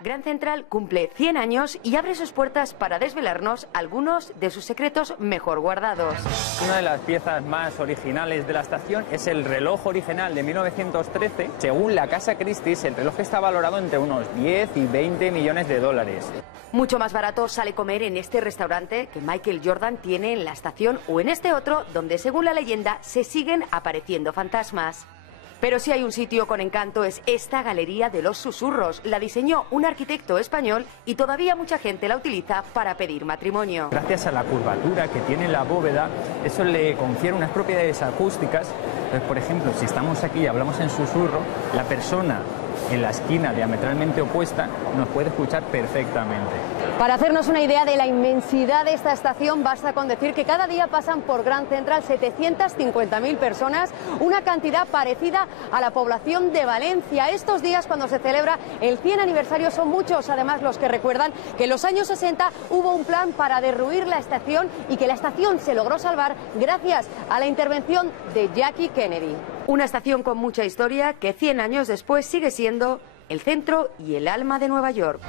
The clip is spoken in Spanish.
Grand Central cumple 100 años y abre sus puertas para desvelarnos algunos de sus secretos mejor guardados. Una de las piezas más originales de la estación es el reloj original de 1913. Según la Casa Christie's, el reloj está valorado entre unos 10 y 20 millones de dólares. Mucho más barato sale comer en este restaurante que Michael Jordan tiene en la estación o en este otro donde, según la leyenda, se siguen apareciendo fantasmas. Pero si hay un sitio con encanto es esta Galería de los Susurros. La diseñó un arquitecto español y todavía mucha gente la utiliza para pedir matrimonio. Gracias a la curvatura que tiene la bóveda, eso le confiere unas propiedades acústicas. Entonces, por ejemplo, si estamos aquí y hablamos en susurro, la persona en la esquina diametralmente opuesta nos puede escuchar perfectamente. Para hacernos una idea de la inmensidad de esta estación, basta con decir que cada día pasan por Grand Central 750.000 personas, una cantidad parecida a la población de Valencia. Estos días, cuando se celebra el 100 aniversario, son muchos además los que recuerdan que en los años 60 hubo un plan para derruir la estación y que la estación se logró salvar gracias a la intervención de Jackie Kennedy. Una estación con mucha historia que 100 años después sigue siendo el centro y el alma de Nueva York.